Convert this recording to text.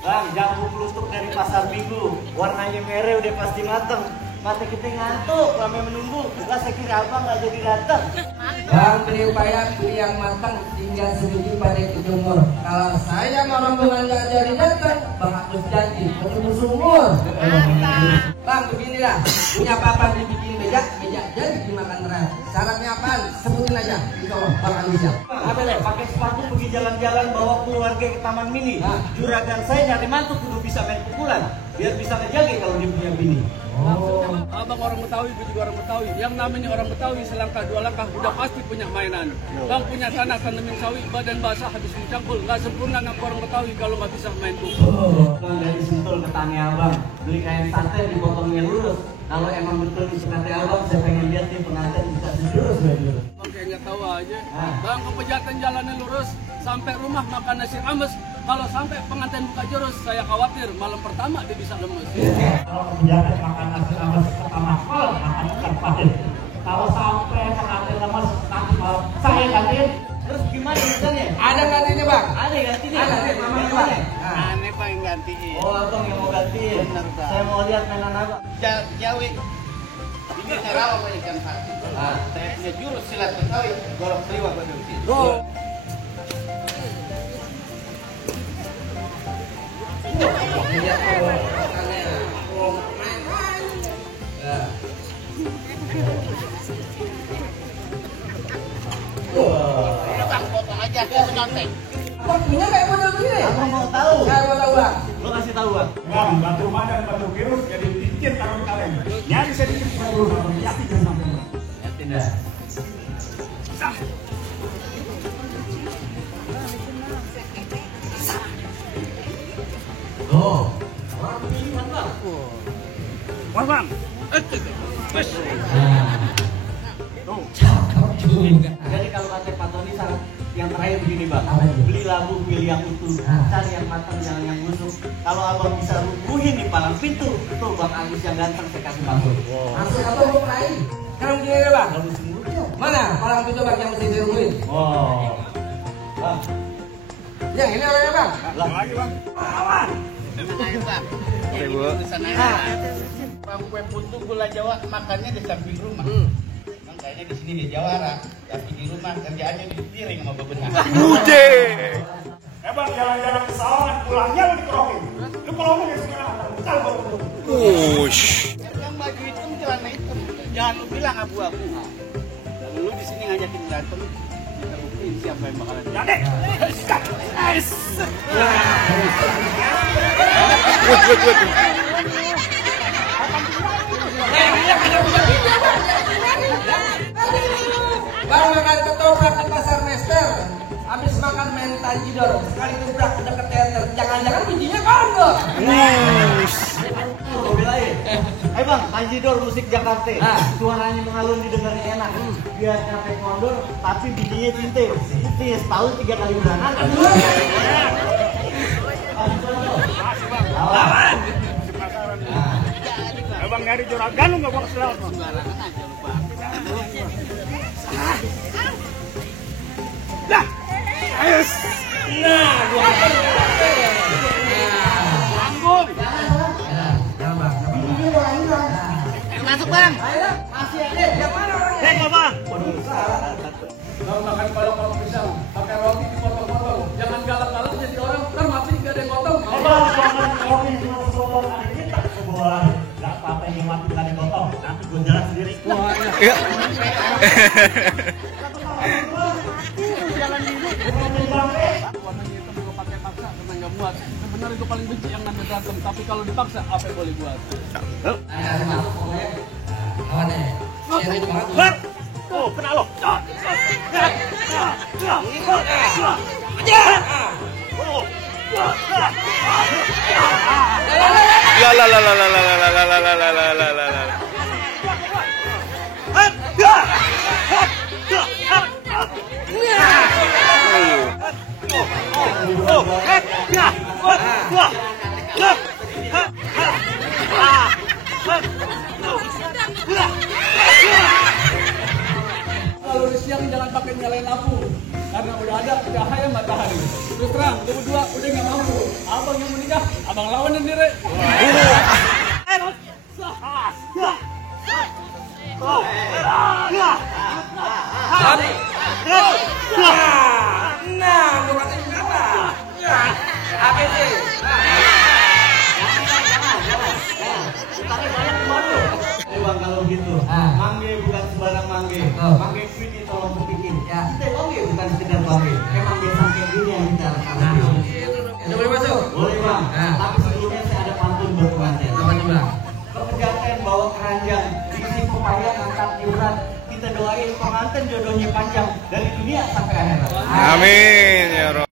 Bang, jambu kelustuk dari pasar Minggu. Warnanya merah udah pasti mateng. Mata kita ngantuk, lama menunggu. Lah saya kira abang nggak jadi datang. Bang, beri upaya beli yang matang tinggal sebiji pada kejumur. Kalau saya mau rombongan nggak jadi datang, Bang Agus janji ketemu sumur. Bang, beginilah, punya papan dibikin meja jadi dimakan berat. Syaratnya apaan? Sebutin aja. Tolong, Bang Agus ya. Apa deh? Pakai sepatu pergi jalan-jalan bawa keluarga ke Taman Mini. Juragan saya nyari mantu kudu bisa main pukulan, biar bisa ngejaga kalau dia punya bini. Abang orang Betawi, gue juga orang Betawi. Yang namanya orang Betawi selangkah dua langkah udah pasti punya mainan. Bang punya tanah tanemin sawi, badan basah habis mencangkul. Gak sempurna ngaku orang Betawi kalau nggak bisa main pukul. Bang dari Sentul ke Tani Abang, beli kain sate dipotongnya lurus. Kalau emang betul di Tani Abang, saya pengen lihat nih pengantin bisa sejurus dulu. Bang kayak nggak tahu aja. Bang kepejatan jalannya lurus, sampai rumah makan nasi ames. Kalau sampai pengantin buka jurus, saya khawatir malam pertama dia bisa lemes. Kalau kebijakan makan nasi lemes pertama malam makan ikan patin. Kalau sampai pengantin lemes nanti malam saya gantiin. Terus gimana misalnya? Ada gantinya Bang? Ada gantinya? Ada, Gimana? Aneh pak yang gantiin. Oh abang yang mau gantiin. Benar, Pak. Saya mau lihat mainan abang. Jawi ini rawa banyak ikan patin. Saya punya jurus silat Betawi, golok seliwak berdiri. Go. Bang, potong aja, dia menyontek. Abang punya kayak model begini? Abang mau tahu? Saya mau tahu Bang. Lo kasih tahu bang. Bang, batu mana batu virus jadi dikit taruh di kaleng. Nyari sedikit dulu sama yakin dan sampai. Yakin dah. Oh. Bang, bang. Jadi kalau kata Pak Tony saran yang terakhir begini bang, beli labu pilih yang utuh, cari yang matang jangan yang busuk. Kalau abang bisa rubuhin di palang pintu, tuh bang Agus yang ganteng saya kasih masuk. Masuk apa mau lain? Sekarang begini deh Bang. Labu sungguh. Mana palang pintu Bang yang mesti dirubuhin? Oh, bang, Yang ini orangnya Bang. Lagi bang. Ayo bang, ini urusan aja. Bang kue putu gula Jawa makannya di samping rumah. Bang kayaknya di sini di Jawara, tapi di rumah kerjaannya di piring sama bebenah. Bang jalan-jalan ke Sawangan pulangnya lu dikerokin. Lu kalau mau di sini bentar baru. Yang baju hitam celana hitam, jangan lu bilang abu-abu. Kalau lu di sini ngajakin berantem, kita buktiin siapa yang bakalan Jadi. Bang makan ketoprak di pasar Mester. Habis makan main tanjidor. Sekali tubrak deket teater. Jangan-jangan kuncinya kondor. Gue bilangin. Bang, Tanjidor musik Jakarta. Suaranya mengalun didengarnya enak. Biar capek kondor, tapi bijinya cinta. Cinta setahun 3 kali bulanan. Lawan. Bang nyari juragan lu nggak bakal selamat. sembarangan aja lu bang. Dah. Ayo. Nah, gua Tanggung. Masuk bang. Masih ada. Yang mana orangnya? bang. Bang makan kolok-kolok pisang, pakai roti dipotong-potong. Jangan galak-galak jadi orang, kan mati nggak ada yang potong. Bang, jangan kopi cuma sebotol ada kita sebulan. Enggak apa-apa yang mati tadi potong. Nanti gua jalan sendiri. Jalan dulu. Warnanya hitam gue pakai paksa karena nggak muat. Sebenarnya gue paling benci yang namanya berantem, tapi kalau dipaksa apa yang boleh buat? Ada masuk pokoknya. Lawannya. Sharing banget. Hah? Oh, kena lo. Kalau di siang jangan pakai nyalain lampu, karena udah ada cahaya matahari. Terus terang, lu berdua udah nggak mampu. Abang yang menikah, Abang lawan dan diri. Nah, bukan apa? Apa sih? Bang kalau gitu, mangge bukan sembarang mangge. Mangge ini tolong berpikir. Kita mangge bukan sekedar mangge. Emang biasa kayak gini yang kita lakukan. Boleh masuk? Boleh bang. Tapi sebelumnya saya ada pantun buat pengantin. Apa nih bang? Kepejaten bawa keranjang, diisi pepaya angkat iuran. Kita doain pengantin jodohnya panjang dari dunia sampai akhirat. Amin ya Rob.